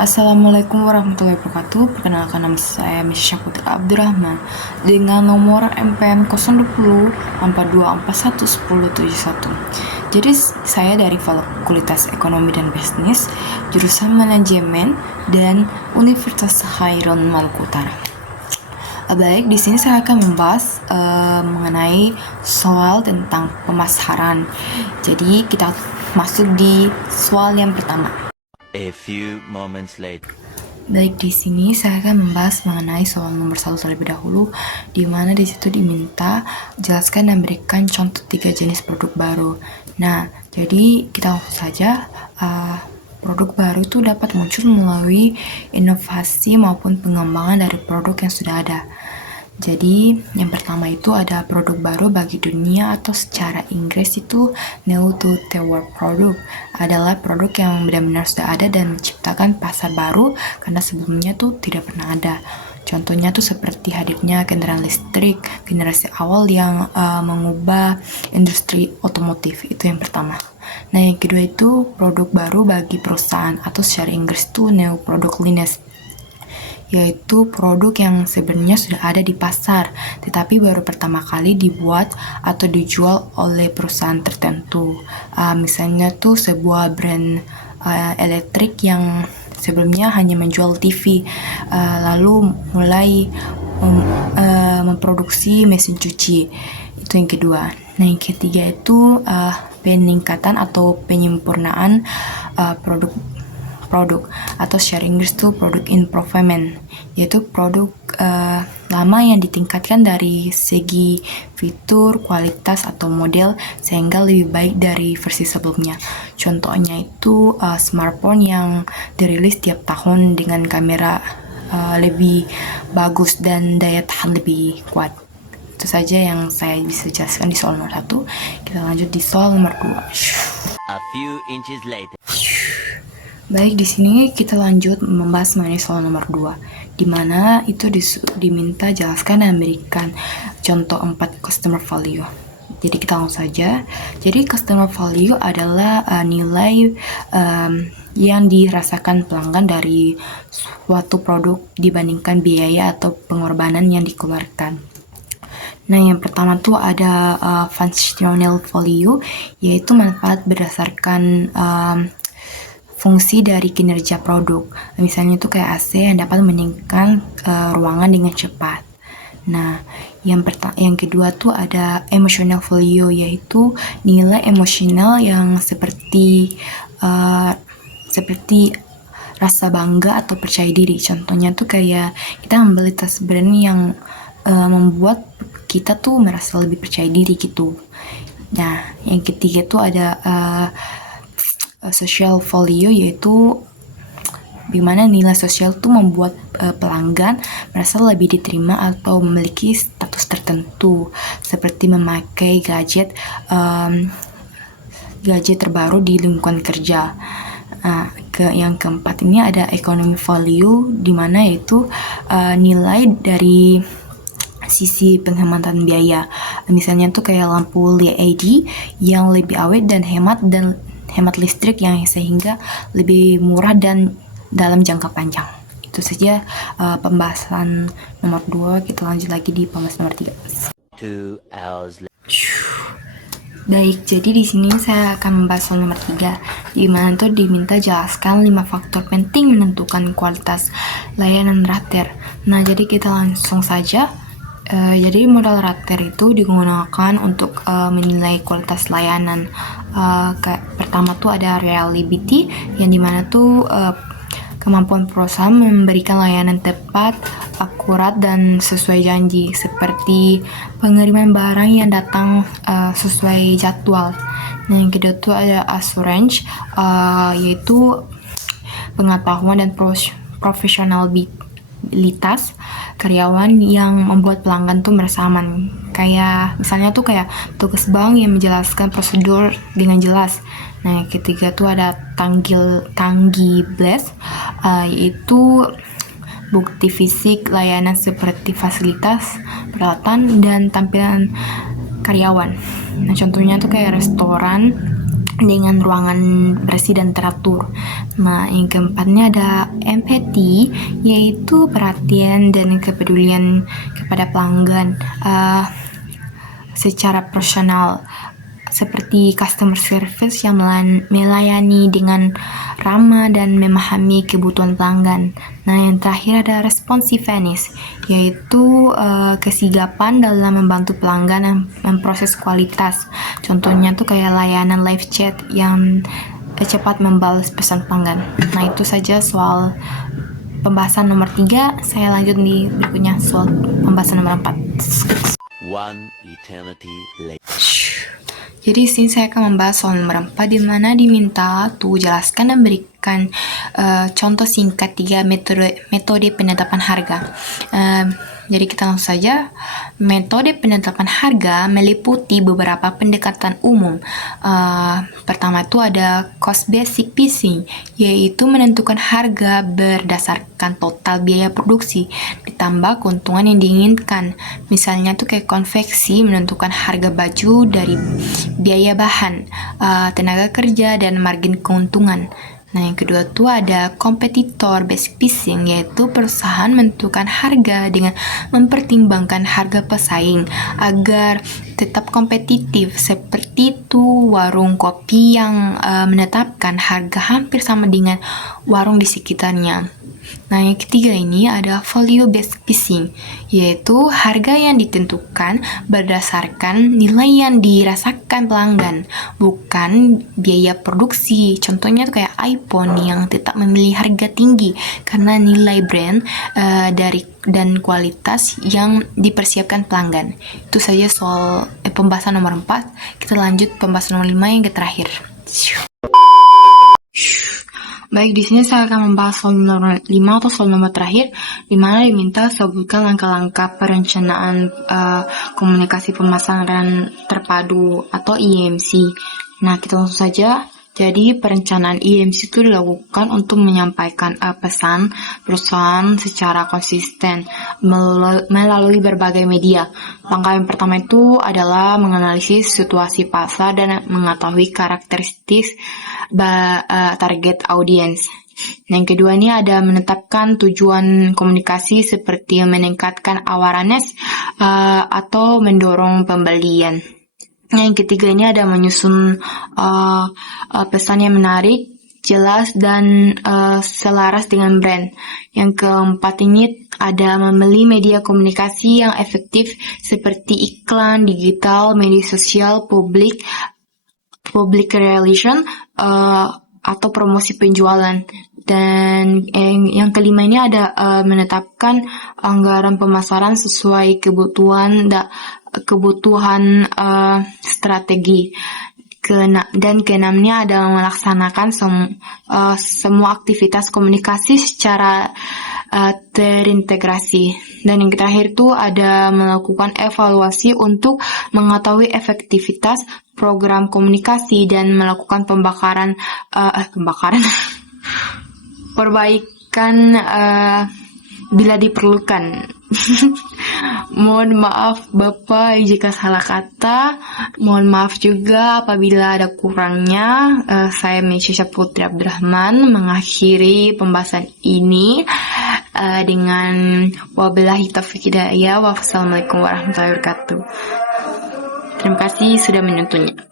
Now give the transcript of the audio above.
Assalamualaikum warahmatullahi wabarakatuh. Perkenalkan, nama saya Misha Syaputra Abdurrahman dengan nomor MPM 020 4241 Jadi saya dari Fakultas Ekonomi dan Bisnis, jurusan Manajemen dan Universitas Khairul Maluku Utara. Baik, di sini saya akan membahas mengenai soal tentang pemasaran. Jadi kita masuk di soal yang pertama. A few moments later. Baik, di sini saya akan membahas mengenai soal nomor 1 terlebih dahulu, di mana di situ diminta jelaskan dan berikan contoh 3 jenis produk baru. Nah, jadi kita langsung saja. Produk baru itu dapat muncul melalui inovasi maupun pengembangan dari produk yang sudah ada. Jadi yang pertama itu ada produk baru bagi dunia, atau secara Inggris itu new to the world product. Adalah produk yang benar-benar sudah ada dan menciptakan pasar baru karena sebelumnya tuh tidak pernah ada. Contohnya tuh seperti hadirnya kendaraan listrik generasi awal yang mengubah industri otomotif. Itu yang pertama. Nah, yang kedua itu produk baru bagi perusahaan, atau secara Inggris itu new product lines, yaitu produk yang sebenarnya sudah ada di pasar, tetapi baru pertama kali dibuat atau dijual oleh perusahaan tertentu. Misalnya tuh sebuah brand elektrik yang sebelumnya hanya menjual TV, lalu mulai memproduksi mesin cuci. Itu yang kedua. Nah, yang ketiga itu peningkatan atau penyempurnaan produk atau secara Inggris itu product improvement, yaitu produk lama yang ditingkatkan dari segi fitur, kualitas, atau model sehingga lebih baik dari versi sebelumnya. Contohnya itu smartphone yang dirilis tiap tahun dengan kamera lebih bagus dan daya tahan lebih kuat. Itu saja yang saya bisa jelaskan di soal nomor 1. Kita lanjut di soal nomor 2. A few inches later. Baik, di sini kita lanjut membahas mengenai soal nomor 2, di mana itu diminta jelaskan dan berikan contoh 4 customer value. Jadi kita langsung saja. Jadi customer value adalah nilai yang dirasakan pelanggan dari suatu produk dibandingkan biaya atau pengorbanan yang dikeluarkan. Nah, yang pertama tuh ada functional value, yaitu manfaat berdasarkan fungsi dari kinerja produk. Misalnya itu kayak AC yang dapat meningkatkan ruangan dengan cepat. Nah, yang kedua tuh ada emotional value, yaitu nilai emosional yang seperti rasa bangga atau percaya diri. Contohnya tuh kayak kita membeli tas brand yang membuat kita tuh merasa lebih percaya diri gitu. Nah, yang ketiga tuh ada social value, yaitu dimana nilai sosial itu membuat pelanggan merasa lebih diterima atau memiliki status tertentu, seperti memakai gadget terbaru di lingkungan kerja. Yang keempat ini ada economic value, dimana yaitu nilai dari sisi penghematan biaya. Misalnya tuh kayak lampu LED yang lebih awet dan hemat listrik yang sehingga lebih murah dan dalam jangka panjang. Itu saja pembahasan nomor 2. Kita lanjut lagi di pembahasan nomor 3. 2 hours later. Baik, jadi di sini saya akan membahas soal nomor 3, di mana tuh diminta jelaskan 5 faktor penting menentukan kualitas layanan rater. Nah, jadi kita langsung saja. Jadi modal rater itu digunakan untuk menilai kualitas layanan. Pertama tuh ada reliability, yang dimana tuh kemampuan perusahaan memberikan layanan tepat, akurat, dan sesuai janji, seperti pengiriman barang yang datang sesuai jadwal. Nah, yang kedua tuh ada assurance, yaitu pengetahuan dan profesionalitas karyawan yang membuat pelanggan tuh merasa aman. Kayak misalnya tuh kayak tugas bank yang menjelaskan prosedur dengan jelas. Nah, yang ketiga tuh ada tangibles, yaitu bukti fisik layanan seperti fasilitas, peralatan, dan tampilan karyawan. Nah, contohnya tuh kayak restoran dengan ruangan bersih dan teratur. Nah, yang keempatnya ada empathy, yaitu perhatian dan kepedulian kepada pelanggan secara profesional, seperti customer service yang melayani dengan ramah dan memahami kebutuhan pelanggan. Nah, yang terakhir ada responsiveness, yaitu kesigapan dalam membantu pelanggan memproses kualitas. Contohnya tuh kayak layanan live chat yang cepat membalas pesan pelanggan. Nah, itu saja soal pembahasan nomor 3. Saya lanjut di berikutnya soal pembahasan nomor 4. One eternity later. Jadi sini saya akan membahas soal nomor 4, di mana diminta tuh jelaskan dan berikan contoh singkat 3 metode penetapan harga. Jadi kita langsung saja. Metode penetapan harga meliputi beberapa pendekatan umum. Pertama itu ada cost basic pricing, yaitu menentukan harga berdasarkan total biaya produksi ditambah keuntungan yang diinginkan. Misalnya tuh kayak konveksi menentukan harga baju dari biaya bahan, tenaga kerja, dan margin keuntungan. Nah, yang kedua tuh ada competitor based pricing, yaitu perusahaan menentukan harga dengan mempertimbangkan harga pesaing agar tetap kompetitif. Seperti itu warung kopi yang menetapkan harga hampir sama dengan warung di sekitarnya. Nah, yang ketiga ini ada value based pricing, yaitu harga yang ditentukan berdasarkan nilai yang dirasakan pelanggan, bukan biaya produksi. Contohnya tuh kayak iPhone yang tetap memilih harga tinggi karena nilai brand dan kualitas yang dipersiapkan pelanggan. Itu saja soal pembahasan nomor 4. Kita lanjut pembahasan nomor 5 yang terakhir. Baik, di sini saya akan membahas soal nomor 5 atau soal nomor terakhir, di mana diminta sebutkan langkah-langkah perencanaan komunikasi pemasaran terpadu atau IMC. Nah, kita langsung saja. Jadi, perencanaan IMC itu dilakukan untuk menyampaikan pesan perusahaan secara konsisten melalui berbagai media. Langkah yang pertama itu adalah menganalisis situasi pasar dan mengetahui karakteristik target audience. Yang kedua ini ada menetapkan tujuan komunikasi seperti meningkatkan awareness atau mendorong pembelian. Yang ketiga ini ada menyusun pesan yang menarik, jelas, dan selaras dengan brand. Yang keempat ini ada memilih media komunikasi yang efektif seperti iklan, digital, media sosial, public relation, atau promosi penjualan. Dan yang kelima ini ada menetapkan anggaran pemasaran sesuai kebutuhan strategi. Dan keenamnya ada melaksanakan semua aktivitas komunikasi secara terintegrasi. Dan yang terakhir itu ada melakukan evaluasi untuk mengetahui efektivitas program komunikasi dan melakukan perbaikan bila diperlukan. Mohon maaf Bapak jika salah kata. Mohon maaf juga apabila ada kurangnya. Saya Meisha Putri Abdurrahman mengakhiri pembahasan ini dengan wabillahi taufiq hidayah. Wassalamualaikum warahmatullahi wabarakatuh. Terima kasih sudah menontonnya.